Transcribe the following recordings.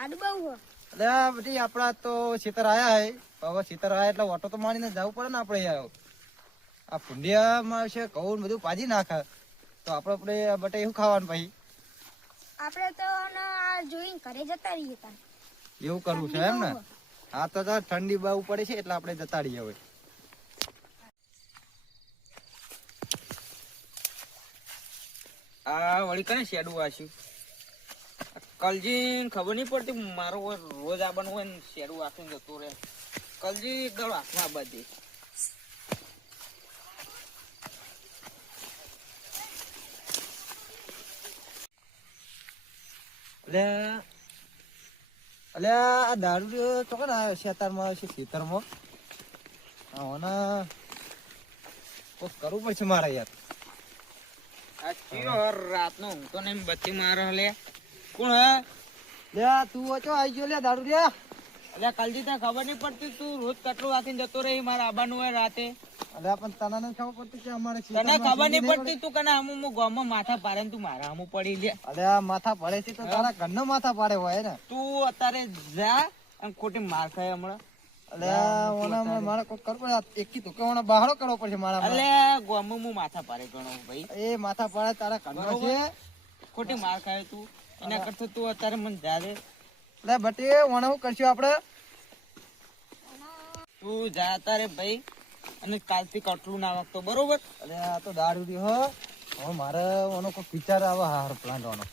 વાડ બહુ એટલે આ બધી આપડા તો ખેતર આયા હે. હવે ખેતર આયા એટલે ઓટો તો મારીને જવું પડે ને આપણે યાર. આ ફુંડિયામાં છે ઘઉં ને બધું પાજી નાખે તો આપણે બટે એવું ખાવાનું પછી આપણે તો જોઈને ઘરે જતા રહીએ તાન. એવું કરવું છે એમ ને? હા તો ઠંડી બહુ પડે છે એટલે આપણે જતા રહીએ હવે. આ વળી કને શેડું વાસ્યું કલજી ખબર નહીં પડતી મારો રોજ આવવાનું હોય ને શેડું વાસીને જતો રહે. કલજી ગળો હાથમાં બધી એટલે આ દારૂ તો કોને ખેતરમાં છે ખેતરમાં કોક કરવું પડશે મારે યાર. આ ચિયો રાતનો ઊંઘતો નહીં બચ્ચી મારે લે કોણ હે લે તું ઓછો આવી ગયો લે દારૂ રે. એટલે કલજી તને ખબર નહીં પડતી તું રોજ કટલું વાસીને જતો રહી મારે આવવાનું હોય રાતે. અલ્યા પણ તને નથી ખબર પડતી કે અમારે તને ખબર નહીં પડતી તું કને અમુક ગામમાં માથા પાડે ને તું મારા અમુક પડી લે. અલ્યા માથા પડે છે તો તારા ઘરનો માથા પાડે હોય ને. તું અત્યારે જા અને ખોટી માર ખાય હમણાં. અલ્યા ઓના મારે કોઈ કરવું પડે એકી તો કે ઓના બહારો કરવો પડશે મારા. અલે ગામમાં હું માથા પાડે ગણો ભાઈ. એ માથા પાડે તારા ઘરનો છે. ખોટી માર ખાય તું એના કરતા તું અત્યારે મને જા દે. લે બટે ઓને શું કરશું આપણે? તું જા તારે ભાઈ અને કાલથી કટલું ના વાગતો બરોબર. અરે આ તો દારૂ રહ્યો હો. હવે મારે ઓનો કોઈ વિચાર આવે હાર પ્લાન્ટ ઓનો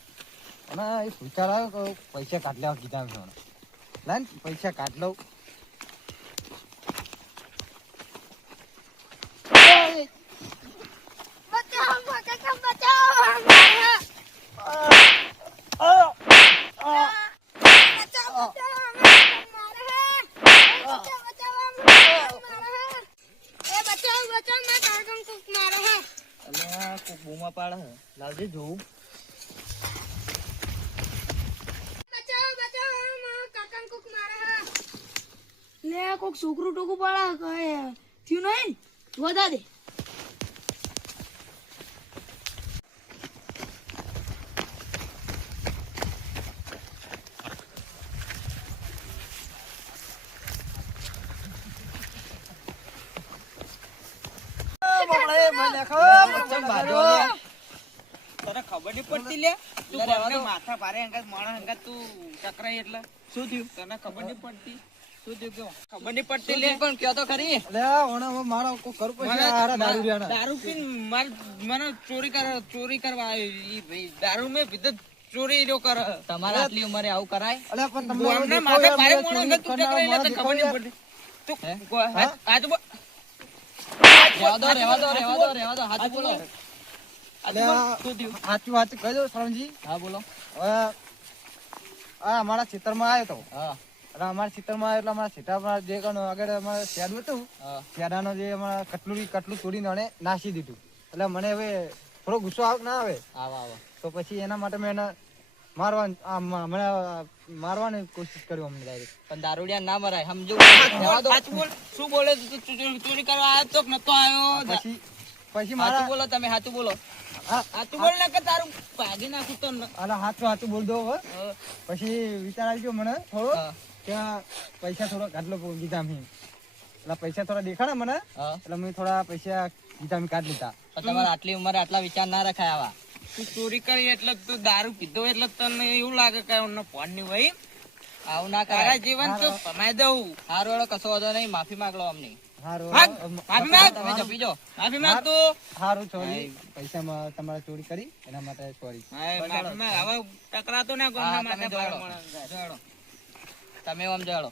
અને એ વિચાર આવે કે પૈસા કાઢ લેવા કીધા છે ઓનો. લાઈન પૈસા કાઢ લઉં. બચાવ કાકા બચાવ મારે. બચાવ મારે. બચાવ મારે. એ બચાવ મારા કાકા કુક મારે હે. અલ્યા કોક બૂમા પાડે હે લાવજે જોઉં. બચાવ મારા કાકા કુક મારે હે. લે કોક છોકરું ટોકું પાડા કહે થયું નહીં વધા દે. તને ખબર નહીં પડતી લે તું ઘરને માથા ભારે હંગાત માણસ હંગાત તું ટકરાઈ એટલે શું થયું તને ખબર નહીં પડતી શું થયું કેવો ખબર નહીં પડતી લે પણ કયો તો ખરી. અરે ઓને મારો કોઈ કરવું પડશે હારા દારૂ રહ્યાના. દારૂ પીને મને ચોરી કરવા આવ્યો ઈ ભાઈ દારૂ મેં પીધો ચોરી રહ્યો કરે. તમારા આટલી ઉંમરે આવું કરાય? અલ્યા પણ તમને ગામના માથે ભારે માણસ હંગાત તું ટકરાઈ એટલે તને ખબર નહીં પડતી તું હાથ રહેવા દો હાથ બોલો. સાચું વાત કહી દો સરણજી. હા બોલો. હવે આ અમારા ખેતરમાં આવ્યો તો. હા એટલે અમારા ખેતરમાં આવ્યો એટલે અમારા ખેતરમાં જે કણ આગળ અમારે શેડું હતું શેડાનો જે અમારા કટલું તોડીને એને નાસી દીધું. એટલે મને હવે થોડો ગુસ્સો આવે ના આવે તો પછી એના માટે મેં એને મારવાની કોશિશ કરી અમને ડાયરેક્ટ. પણ દારૂડિયા ના મરાય સમજો. શું બોલે ચોરી કરવા આવ્યો તો નતો આવ્યો? પછી મારા બોલો તમે હાચું બોલો. હા હાચું બોલ ને કે તારું ભાગી નાખું તો હાથું બોલ દો હવે. પછી વિચાર આવી ગયો મને થોડો કે પૈસા થોડા કાઢ લો ગીતા મેં. એટલે પૈસા થોડા દેખાડે મને એટલે મેં થોડા પૈસા ગીતા મેં કાઢ લીધા. તમારે આટલી ઉંમરે આટલા વિચાર ના રખાય આવા. તું ચોરી કરી એટલે તું દારૂ પીધો એટલે તને એવું લાગે કે ફોન ની ભાઈ આવું ના તારા જીવન તો કમાઈ દઉં. હારો વાળો કશો વાંધો નહીં માફી માંગલો અમને. સારું સોરી પૈસા તમારે ચોરી કરી એના માટે સોરી. ટકરાતો ના તમે આમ જાડો.